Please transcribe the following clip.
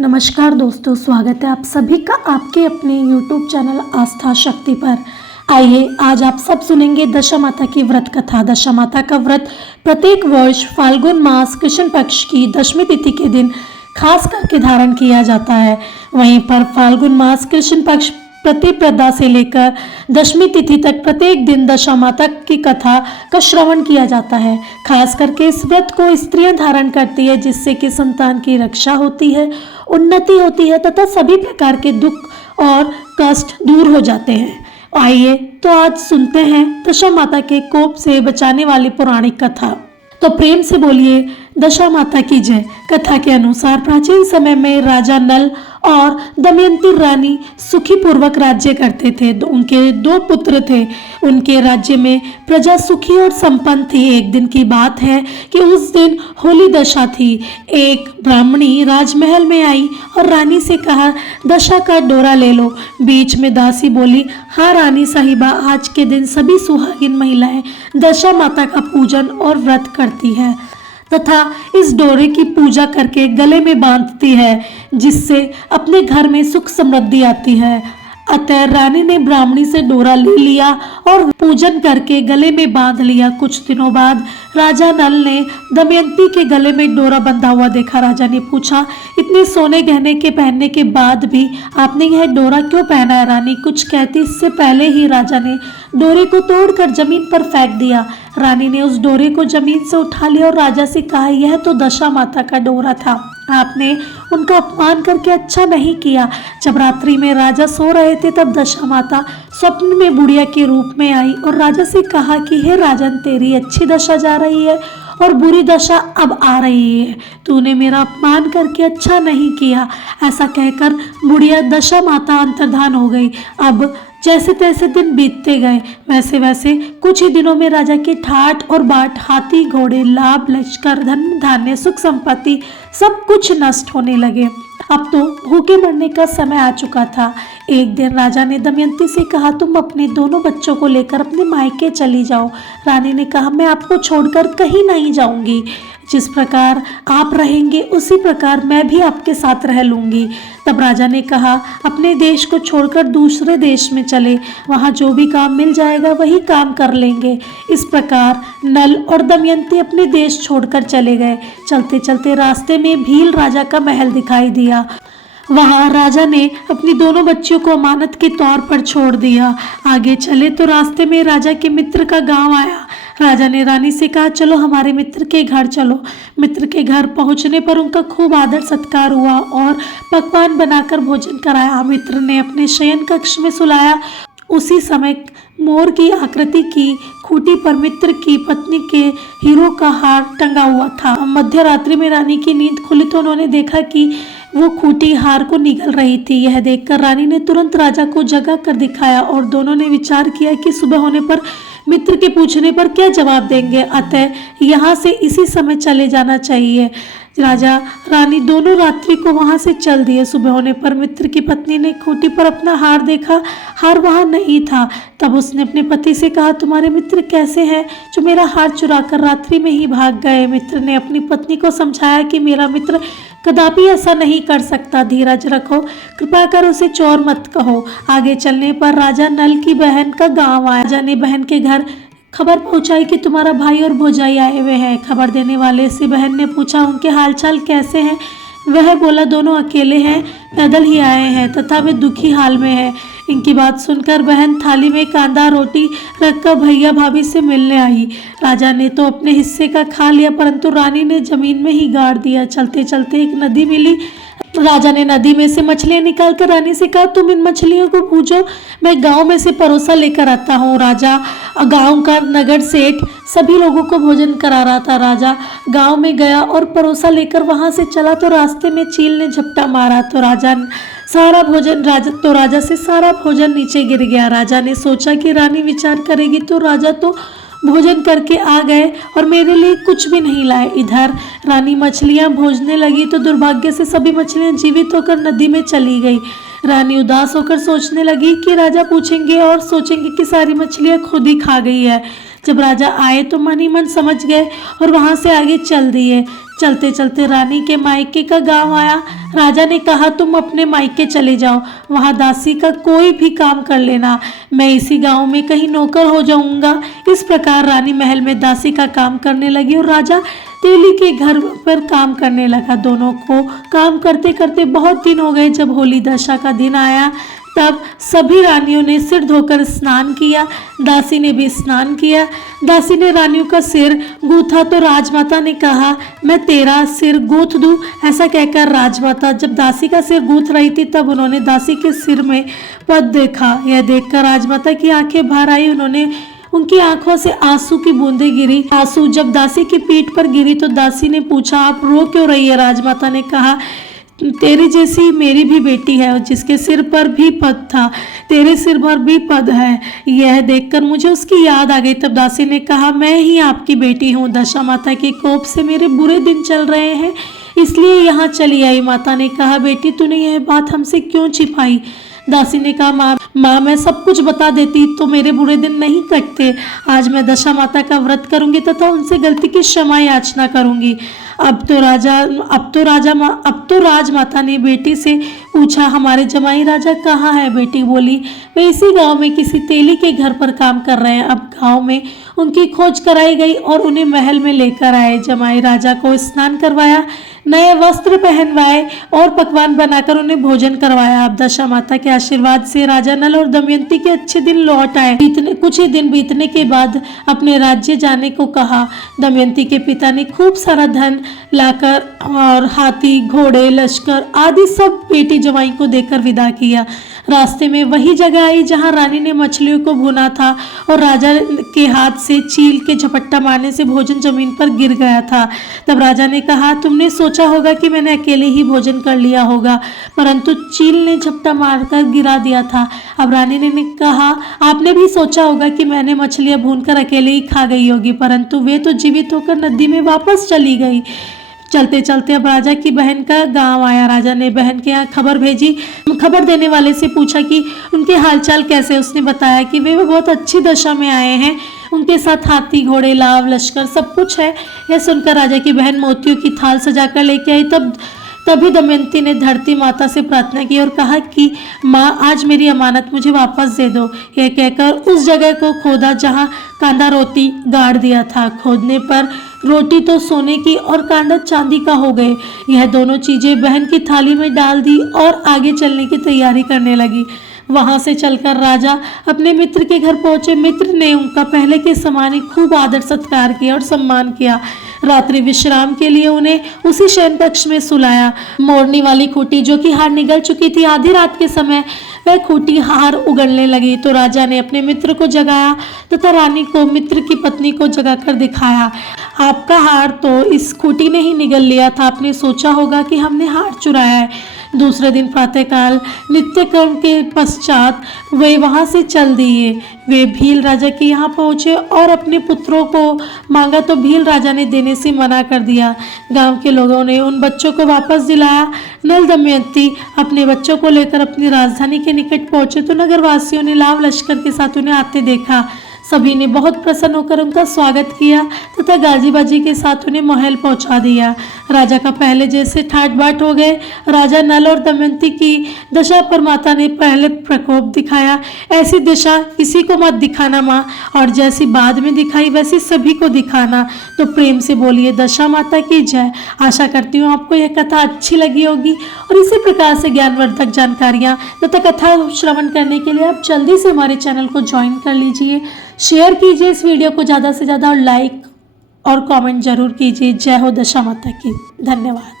नमस्कार दोस्तों, स्वागत है आप सभी का आपके अपने YouTube चैनल आस्था शक्ति पर। आइए आज आप सब सुनेंगे दशा माता की व्रत कथा। दशा माता का व्रत प्रत्येक वर्ष फाल्गुन मास कृष्ण पक्ष की दशमी तिथि के दिन खास करके धारण किया जाता है। वहीं पर फाल्गुन मास कृष्ण पक्ष प्रतिपदा से लेकर दशमी तिथि तक प्रत्येक दिन दशा माता की कथा का श्रवण किया जाता है। खास करके इस व्रत को स्त्रियां धारण करती है, जिससे कि संतान की रक्षा होती है, उन्नति होती है तथा सभी प्रकार के दुख और कष्ट दूर हो जाते हैं। आइए तो आज सुनते हैं दशा माता के कोप से बचाने वाली पौराणिक कथा। तो प्रेम से बोलिए दशा माता की जय। कथा के अनुसार प्राचीन समय में राजा नल और दमयंती रानी सुखी पूर्वक राज्य करते थे। उनके दो पुत्र थे। उनके राज्य में प्रजा सुखी और संपन्न थी। एक दिन की बात है कि उस दिन होली दशा थी। एक ब्राह्मणी राजमहल में आई और रानी से कहा, दशा का डोरा ले लो। बीच में दासी बोली, हाँ रानी साहिबा, आज के दिन सभी सुहागिन महिलाएं दशा माता का पूजन और व्रत करती है तथा इस डोरे की पूजा करके गले में बांधती है, जिससे अपने घर में सुख समृद्धि आती है। अतः रानी ने ब्राह्मणी से डोरा ले लिया और पूजन करके गले में बांध लिया। कुछ दिनों बाद राजा नल ने दमयंती के गले में डोरा बंधा हुआ देखा। राजा ने पूछा, इतने सोने गहने के पहनने के बाद भी आपने यह डोरा क्यों पहना है? रानी कुछ कहती इससे पहले ही राजा ने डोरे को तोड़कर जमीन पर फेंक दिया। रानी ने उस डोरे को जमीन से उठा लिया और राजा से कहा, यह तो दशा माता का डोरा था, आपने उनका अपमान करके अच्छा नहीं किया। जब रात्रि में राजा सो रहे थे तब दशा माता स्वप्न में बुढ़िया के रूप में आई और राजा से कहा कि हे राजन, तेरी अच्छी दशा जा रही है और बुरी दशा अब आ रही है। तूने मेरा अपमान करके अच्छा नहीं किया। ऐसा कहकर बुढ़िया दशा माता अंतर्धान हो गई। अब जैसे तैसे दिन बीतते गए, वैसे वैसे कुछ ही दिनों में राजा के ठाठ और बाट, हाथी घोड़े, लाभ लश्कर, धन धान्य, सुख संपत्ति सब कुछ नष्ट होने लगे। अब तो भूखे मरने का समय आ चुका था। एक दिन राजा ने दमयंती से कहा, तुम अपने दोनों बच्चों को लेकर अपने मायके चली जाओ। रानी ने कहा, मैं आपको छोड़कर कहीं नहीं जाऊंगी। जिस प्रकार आप रहेंगे उसी प्रकार मैं भी आपके साथ रह लूंगी। तब राजा ने कहा, अपने देश को छोड़कर दूसरे देश में चले, वहाँ जो भी काम मिल जाएगा वही काम कर लेंगे। इस प्रकार नल और दमयंती अपने देश छोड़कर चले गए। चलते चलते रास्ते में भील राजा का महल दिखाई दिया। वहाँ राजा ने अपनी दोनों बच्चियों को अमानत के तौर पर छोड़ दिया। आगे चले तो रास्ते में राजा के मित्र का गांव आया। राजा ने रानी से कहा, चलो हमारे मित्र के घर चलो। मित्र के घर पहुंचने पर उनका खूब आदर सत्कार हुआ और पकवान बनाकर भोजन कराया। मित्र ने अपने शयन कक्ष में सुलाया। उसी समय मोर की आकृति की खूंटी पर मित्र की पत्नी के हीरो का हार टंगा हुआ था। मध्य रात्रि में रानी की नींद खुली तो उन्होंने देखा कि वो खूंटी हार को निगल रही थी। यह देखकर रानी ने तुरंत राजा को जगा कर दिखाया और दोनों ने विचार किया कि सुबह होने पर मित्र के पूछने पर क्या जवाब देंगे, अतः यहाँ से इसी समय चले जाना चाहिए। राजा रानी दोनों रात्रि को वहां से चल दिए। सुबह होने पर मित्र की पत्नी ने खूंटी पर अपना हार देखा, हार वहां नहीं था। तब उसने अपने पति से कहा, तुम्हारे मित्र कैसे हैं जो मेरा हार चुराकर रात्रि में ही भाग गए? मित्र ने अपनी पत्नी को समझाया कि मेरा मित्र कदापि ऐसा नहीं कर सकता, धीरज रखो, कृपा कर उसे चोर मत कहो। आगे चलने पर राजा नल की बहन का गांव आया। राजा ने बहन के घर खबर पहुंचाई कि तुम्हारा भाई और भौजाई आए हुए हैं। खबर देने वाले से बहन ने पूछा, उनके हालचाल कैसे हैं? वह बोला, दोनों अकेले हैं, पैदल ही आए हैं तथा वे दुखी हाल में हैं। इनकी बात सुनकर बहन थाली में कांदा रोटी रखकर भैया भाभी से मिलने आई। राजा ने तो अपने हिस्से का खा लिया, परंतु रानी ने जमीन में ही गाड़ दिया। चलते चलते एक नदी मिली। राजा ने नदी में से मछलियां निकालकर रानी से कहा, तुम इन मछलियों को भूजो, मैं गांव में से परोसा लेकर आता हूँ। राजा गांव का नगर सेठ सभी लोगों को भोजन करा रहा था। राजा गांव में गया और परोसा लेकर वहां से चला तो रास्ते में चील ने झपटा मारा तो राजा से सारा भोजन नीचे गिर गया। राजा ने सोचा कि रानी विचार करेगी तो राजा तो भोजन करके आ गए और मेरे लिए कुछ भी नहीं लाए। इधर रानी मछलियां भोजने लगी तो दुर्भाग्य से सभी मछलियां जीवित होकर नदी में चली गई। रानी उदास होकर सोचने लगी कि राजा पूछेंगे और सोचेंगे कि सारी मछलियां खुद ही खा गई है। जब राजा आए तो मन ही मन समझ गए और वहाँ से आगे चल दिए। चलते चलते रानी के मायके का गांव आया। राजा ने कहा तुम अपने मायके चले जाओ, वहाँ दासी का कोई भी काम कर लेना, मैं इसी गांव में कहीं नौकर हो जाऊंगा। इस प्रकार रानी महल में दासी का काम करने लगी और राजा तेली के घर पर काम करने लगा। दोनों को काम करते करते बहुत दिन हो गए। जब होली दशा का दिन आया तब सभी रानियों ने सिर धोकर स्नान किया। दासी ने भी स्नान किया। दासी ने रानियों का सिर गूथा तो राजमाता ने कहा मैं तेरा सिर गूथ दूं। ऐसा कहकर राजमाता जब दासी का सिर गूथ रही थी तब उन्होंने दासी के सिर में पद देखा। यह देखकर राजमाता की आंखें भर आई। उनकी आंखों से आंसू की बूंदें गिरी। आंसू जब दासी की पीठ पर गिरी तो दासी ने पूछा आप रो क्यों रही है? राजमाता ने कहा तेरी जैसी मेरी भी बेटी है और जिसके सिर पर भी पद था, तेरे सिर पर भी पद है। यह देखकर मुझे उसकी याद आ गई। तब दासी ने कहा मैं ही आपकी बेटी हूँ। दशा माता के कोप से मेरे बुरे दिन चल रहे हैं, इसलिए यहाँ चली आई। माता ने कहा बेटी तूने यह बात हमसे क्यों छिपाई? दासी ने कहा माँ मैं सब कुछ बता देती तो मेरे बुरे दिन नहीं कटते। आज मैं दशा माता का व्रत करूंगी तथा उनसे गलती की क्षमा याचना करूंगी। अब तो राजमाता ने बेटी से पूछा हमारे जमाई राजा कहाँ है? बेटी बोली वे इसी गांव में किसी तेली के घर पर काम कर रहे हैं। अब गांव में उनकी खोज कराई गई और उन्हें महल में लेकर आए। जमाई राजा को स्नान करवाया, नए वस्त्र पहनवाए और पकवान बनाकर उन्हें भोजन करवाया। अब दशा माता के आशीर्वाद से राजा नल और दमयंती के अच्छे दिन लौट आए। कुछ ही दिन बीतने के बाद अपने राज्य जाने को कहा। दमयंती के पिता ने खूब सारा धन लाकर और हाथी घोड़े लश्कर आदि सब बेटी जवाई को देकर विदा किया। रास्ते में वही जगह आई जहां रानी ने मछलियों को भुना था और राजा के हाथ से चील के झपट्टा मारने से भोजन जमीन पर गिर गया था। तब राजा ने कहा तुमने सोचा होगा कि मैंने अकेले ही भोजन कर लिया होगा, परंतु चील ने झपट्टा मारकर गिरा दिया था। अब रानी ने कहा आपने भी सोचा होगा कि मैंने मछलियां भूनकर अकेले ही खा गई होगी, परंतु वे तो जीवित होकर नदी में वापस चली गई। चलते चलते अब राजा की बहन का गांव आया। राजा ने बहन के यहाँ खबर भेजी। खबर देने वाले से पूछा कि उनके हालचाल कैसे। उसने बताया कि वे बहुत अच्छी दशा में आए हैं, उनके साथ हाथी घोड़े लाव लश्कर सब कुछ है। यह सुनकर राजा की बहन मोतियों की थाल सजाकर लेके आई। तभी दमयंती ने धरती माता से प्रार्थना की और कहा कि माँ आज मेरी अमानत मुझे वापस दे दो। यह कहकर उस जगह को खोदा जहाँ कांदा रोटी गाड़ दिया था। खोदने पर रोटी तो सोने की और कांदा चांदी का हो गए। यह दोनों चीजें बहन की थाली में डाल दी और आगे चलने की तैयारी करने लगी। वहां से चलकर राजा अपने मित्र के घर पहुंचे। मित्र ने उनका पहले के समान ही खूब आदर सत्कार किया और सम्मान किया। रात्रि विश्राम के लिए उन्हें उसी शयन कक्ष में सुलाया। मोड़ने वाली खूंटी जो कि हार निगल चुकी थी, आधी रात के समय वह खूंटी हार उगलने लगी तो राजा ने अपने मित्र को जगाया तथा रानी को मित्र की पत्नी को जगाकर दिखाया। आपका हार तो इस खूंटी ने ही निगल लिया था, आपने सोचा होगा कि हमने हार चुराया है। दूसरे दिन प्रातःकाल नित्य कर्म के पश्चात वे वहां से चल दिए। वे भील राजा के यहाँ पहुंचे और अपने पुत्रों को मांगा तो भील राजा ने देने से मना कर दिया। गांव के लोगों ने उन बच्चों को वापस दिलाया। नल दमयंती अपने बच्चों को लेकर अपनी राजधानी के निकट पहुंचे तो नगरवासियों ने लाव लश्कर के साथ उन्हें आते देखा। सभी ने बहुत प्रसन्न होकर उनका स्वागत किया तथा गाजी बाजी के साथ उन्हें महल पहुंचा दिया। राजा का पहले जैसे ठाट बाट हो गए। राजा नल और दमयंती की दशा पर माता ने पहले प्रकोप दिखाया। ऐसी दशा किसी को मत दिखाना माँ, और जैसी बाद में दिखाई वैसी सभी को दिखाना। तो प्रेम से बोलिए दशा माता की जय। आशा करती हूँ आपको यह कथा अच्छी लगी होगी और इसी प्रकार से ज्ञानवर्धक जानकारियाँ तथा कथा श्रवण करने के लिए आप जल्दी से हमारे चैनल को ज्वाइन कर लीजिए। शेयर कीजिए इस वीडियो को ज़्यादा से ज़्यादा और लाइक और कमेंट जरूर कीजिए। जय हो दशा माता की। धन्यवाद।